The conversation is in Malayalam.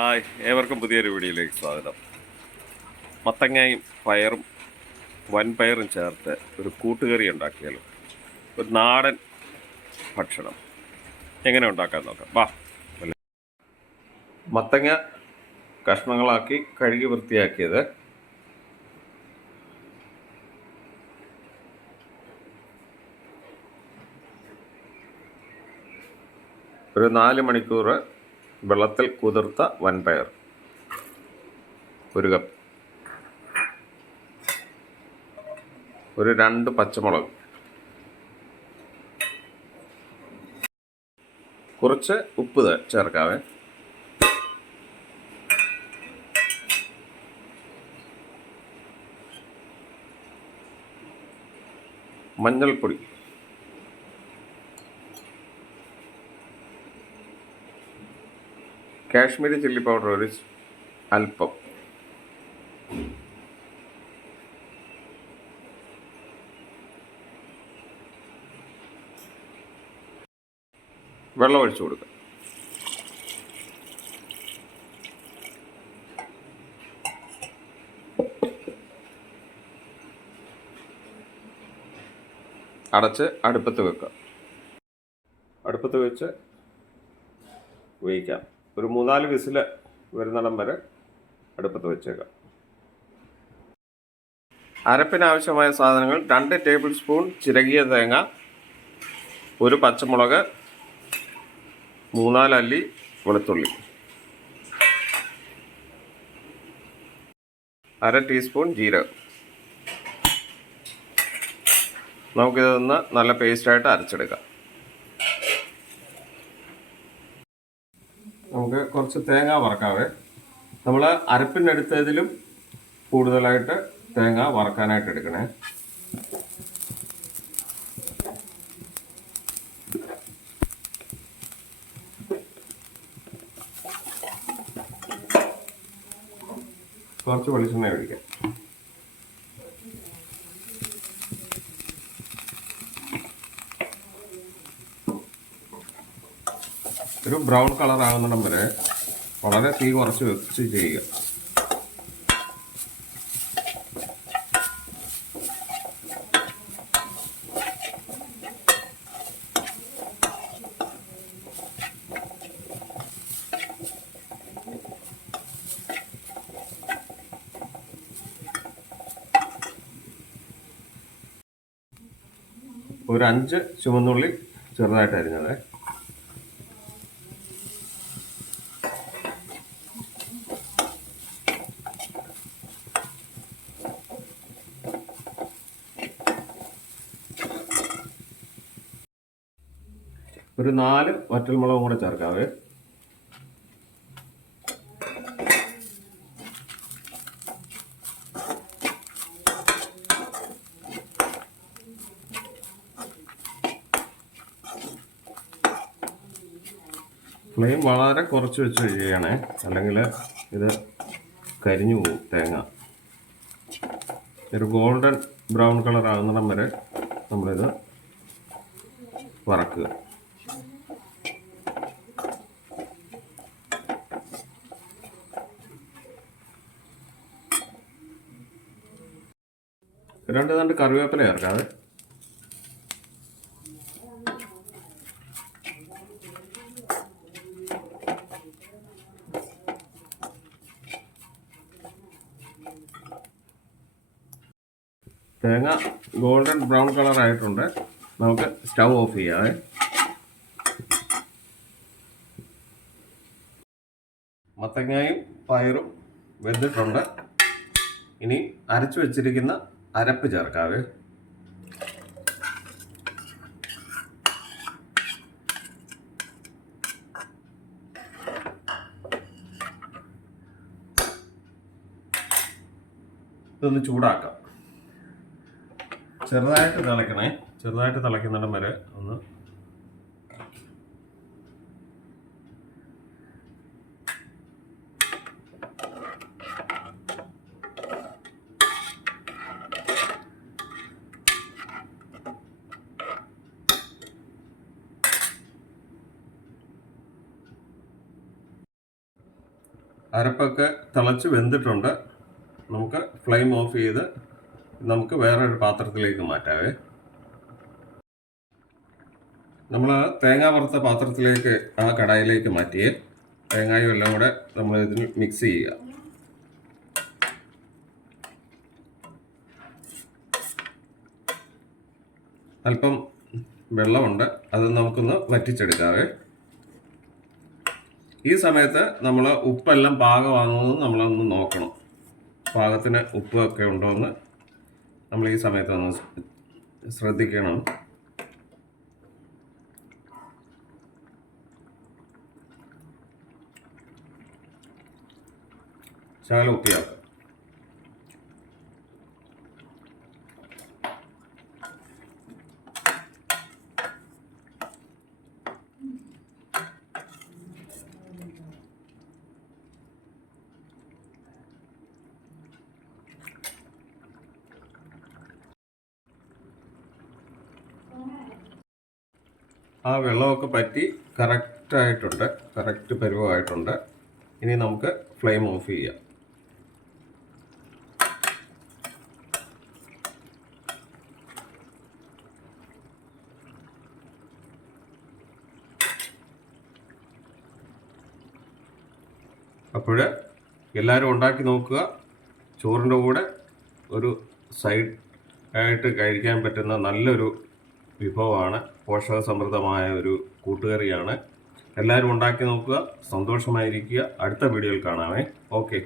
ഹായ്, ഏവർക്കും പുതിയൊരു വീഡിയോയിലേക്ക് സ്വാഗതം. മത്തങ്ങയും പയറും വൻപയറും ചേർത്ത് ഒരു കൂട്ടുകറി ഉണ്ടാക്കിയാലും ഒരു നാടൻ ഭക്ഷണം എങ്ങനെ ഉണ്ടാക്കാൻ നോക്കാം. വാ. മത്തങ്ങ കഷ്ണങ്ങളാക്കി കഴുകി വൃത്തിയാക്കിയത്, ഒരു 4 മണിക്കൂർ വെള്ളത്തിൽ കുതിർത്ത വൻപയർ, ഒരു കപ്പ്, ഒരു 2 പച്ചമുളക്, കുറച്ച് ഉപ്പ് ചേർക്കാവേ, മഞ്ഞൾപ്പൊടി, കാശ്മീരി ചില്ലി പൗഡർ ഒരു അല്പം, വെള്ളം ഒഴിച്ചു കൊടുക്കുക. അടച്ച് അടുപ്പത്ത് വെക്കുക. അടുപ്പത്ത് വെച്ച് വേവിക്കാം. ഒരു 3-4 വിസിൽ വരുന്നിടം വരെ അടുപ്പത്ത് വെച്ചേക്കാം. അരപ്പിനാവശ്യമായ സാധനങ്ങൾ: 2 ടേബിൾ സ്പൂൺ ചിരകിയ തേങ്ങ, ഒരു പച്ചമുളക്, 3-4 അല്ലി വെളുത്തുള്ളി, 1/2 ടീസ്പൂൺ ജീരകം. നമുക്കിതൊന്ന് നല്ല പേസ്റ്റായിട്ട് അരച്ചെടുക്കാം. നമുക്ക് കുറച്ച് തേങ്ങ വറക്കാവേ. നമ്മൾ അരപ്പിനെടുത്തതിലും കൂടുതലായിട്ട് തേങ്ങ വറക്കാനായിട്ട് എടുക്കണേ. കുറച്ച് വെളിച്ചെണ്ണ ഒഴിക്കാം. ഒരു ബ്രൗൺ കളർ ആകുന്നിടം വരെ വളരെ തീ കുറച്ച് വെച്ച് ചെയ്യുക. ഒരു 5 ചുവന്നുള്ളി ചെറുതായിട്ട് അരിഞ്ഞത്, ഒരു 4 വറ്റൽമുളകും കൂടെ ചേർക്കാവേ. ഫ്ലെയിം വളരെ കുറച്ച് വെച്ച് ചെയ്യണേ, അല്ലെങ്കിൽ ഇത് കരിഞ്ഞു പോകും. തേങ്ങ ഒരു ഗോൾഡൻ ബ്രൗൺ കളർ ആകുന്നിടം വരെ നമ്മളിത് വറക്കുക. രണ്ട് കറിവേപ്പില ചേർക്കാതെ. തേങ്ങ ഗോൾഡൻ ബ്രൗൺ കളർ ആയിട്ടുണ്ട്. നമുക്ക് സ്റ്റൗ ഓഫ് ചെയ്യാവേ. മത്തങ്ങയും പയറും വെന്തിട്ടുണ്ട്. ഇനി അരച്ചു വെച്ചിരിക്കുന്ന അരപ്പ് ചേർക്കാവേ. ഇതൊന്ന് ചൂടാക്കാം. ചെറുതായിട്ട് തിളയ്ക്കണേ. ചെറുതായിട്ട് തിളയ്ക്കുന്നിടം വരെ ഒന്ന് അരപ്പൊക്കെ തിളച്ച് വെന്തിട്ടുണ്ട്. നമുക്ക് ഫ്ലെയിം ഓഫ് ചെയ്ത് നമുക്ക് വേറൊരു പാത്രത്തിലേക്ക് മാറ്റാവേ. നമ്മൾ തേങ്ങ വറുത്ത പാത്രത്തിലേക്ക് ആ കടായിലേക്ക് മാറ്റിയേ. തേങ്ങായും എല്ലാം കൂടെ നമ്മൾ ഇതിന് മിക്സ് ചെയ്യുക. അല്പം വെള്ളമുണ്ട്, അത് നമുക്കൊന്ന് വറ്റിച്ചെടുക്കാവേ. ഈ സമയത്ത് നമ്മൾ ഉപ്പെല്ലാം പാകമാകുന്നത് നമ്മളൊന്ന് നോക്കണം. പാകത്തിന് ഉപ്പൊക്കെ ഉണ്ടോ എന്ന് നമ്മൾ ഈ സമയത്ത് ഒന്ന് ശ്രദ്ധിക്കണം. ശകലം ഉപ്പിയാക്കാം. ആ വെള്ളമൊക്കെ പറ്റി കറക്റ്റായിട്ടുണ്ട്, കറക്റ്റ് പരുവമായിട്ടുണ്ട്. ഇനി നമുക്ക് ഫ്ലെയിം ഓഫ് ചെയ്യാം. അപ്പോൾ എല്ലാവരും ഉണ്ടാക്കി നോക്കുക. ചോറിൻ്റെ കൂടെ ഒരു സൈഡ് ആയിട്ട് കഴിക്കാൻ പറ്റുന്ന നല്ലൊരു വിഭവമാണ്. പോഷകസമൃദ്ധമായ ഒരു കൂട്ടുകറിയാണ്. എല്ലാവരും ഉണ്ടാക്കി നോക്കുക. സന്തോഷമായിരിക്കുക. അടുത്ത വീഡിയോയിൽ കാണാമേ. ഓക്കെ.